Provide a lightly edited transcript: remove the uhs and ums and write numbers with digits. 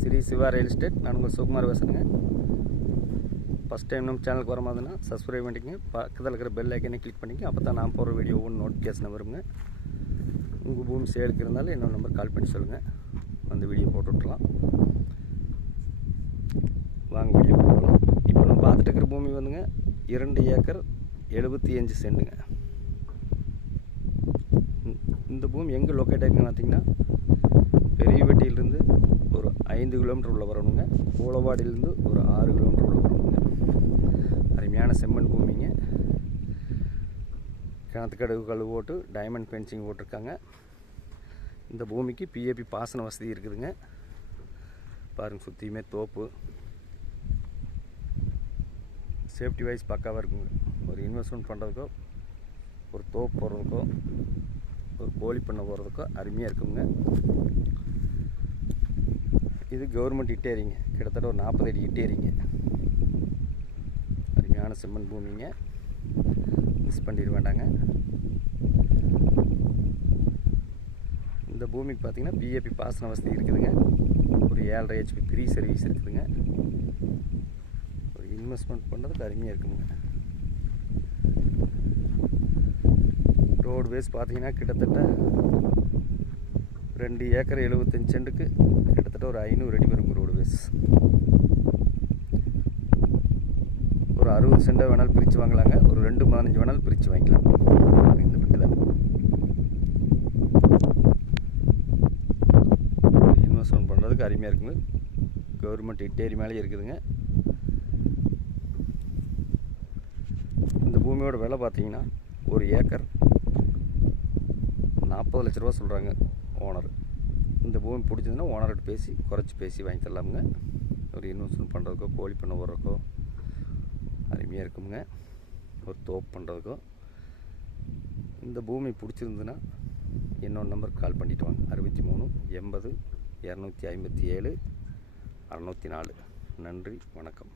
Sri Siva real estate. நான் உங்கள் சுகுமார் பேசுகிறேங்க. ஃபஸ்ட் டைம் நம்ம சேனலுக்கு வர மாதிரினா சப்ஸ்கிரைப் பண்ணிக்கங்க, பக்கத்தில் இருக்கிற பெல் ஐக்கனை கிளிக் பண்ணிக்கங்க. அப்போ தான் நான் போகிற வீடியோ ஒன்று நோட்டிஃபிகேஷன் வருங்க. உங்கள் பூமி சேலுக்கு இருந்தாலும் என்னோட நம்பர் கால் பண்ணி சொல்லுங்கள், அந்த வீடியோ போட்டு விட்றலாம். வாங்க வீடியோ போகலாம். இப்போ நம்ம பார்த்துட்டு இருக்கிற பூமி வந்துங்க 2 ஏக்கர் 75 சென்ட்டுங்க. இந்த பூமி எங்கே லொக்கேட் ஆகிருக்குன்னு பார்த்தீங்கன்னா, பெரியவெட்டியிலிருந்து ஒரு 5 கிலோமீட்டர் உள்ள வரணுங்க. பூலவாடியிலேருந்து ஒரு 6 கிலோமீட்டர் உள்ள வரணுங்க. அருமையான செம்மண் பூமிங்க. கிணத்துக்கடவு கழுவு போட்டு டைமண்ட் ஃபென்சிங் போட்டிருக்காங்க. இந்த பூமிக்கு பிஏபி பாசன வசதி இருக்குதுங்க. பாருங்கள், சுற்றியுமே தோப்பு. சேஃப்டி வைஸ் பக்காவாக இருக்குங்க. ஒரு இன்வெஸ்ட்மெண்ட் பண்ணுறதுக்கோ, ஒரு தோப்பு போடுறதுக்கோ, ஒரு கோழி பண்ண போகிறதுக்கோ அருமையாக இருக்குங்க. இது கவர்மெண்ட் இட்டேரிங்க, கிட்டத்தட்ட ஒரு 40 அடி இட்டேரிங்க. அருமையான செம்மண் பூமிங்க, மிஸ் பண்ணிட வேண்டாங்க. இந்த பூமிக்கு பார்த்திங்கன்னா பிஏபி பாசன வசதி இருக்குதுங்க. ஒரு 7.5 HP ஃப்ரீ சர்வீஸ் இருக்குதுங்க. ஒரு இன்வெஸ்ட்மெண்ட் பண்ணுறதுக்கு அருமையாக இருக்குங்க. ரோடு பேஸ் பார்த்திங்கன்னா கிட்டத்தட்ட 2 ஏக்கர் 75 சென்ட்டுக்கு கிட்டத்தட்ட ஒரு 500 அடி வரும் ரோடு பேஸ். ஒரு 60 சென்டாக வேணாலும் பிரித்து வாங்கலாங்க. ஒரு 2-15 வேணாலும் பிரித்து வாங்கிக்கலாம். இந்த பட்டு தான் இன்வெஸ்ட்மெண்ட் பண்ணுறதுக்கு அருமையாக இருக்குங்க. கவர்மெண்ட் இட்டேரி மேலேயே இருக்குதுங்க. இந்த பூமியோட விலை பார்த்தீங்கன்னா ஒரு ஏக்கர் 40 லட்ச ரூபா சொல்கிறாங்க ஓனர். இந்த பூமி பிடிச்சதுன்னா ஓனர்கிட்ட பேசி குறைச்சி பேசி வாங்கி தரலாமுங்க. ஒரு இன்வெஸ்ட்மெண்ட் பண்ணுறதுக்கோ, கோழி பண்ண போடுறதுக்கோ அருமையாக இருக்குங்க. ஒரு தோப்பு பண்ணுறதுக்கோ. இந்த பூமி பிடிச்சிருந்துன்னா என்னோட நம்பருக்கு கால் பண்ணிவிட்டு வாங்க. 63 80 257 604. நன்றி, வணக்கம்.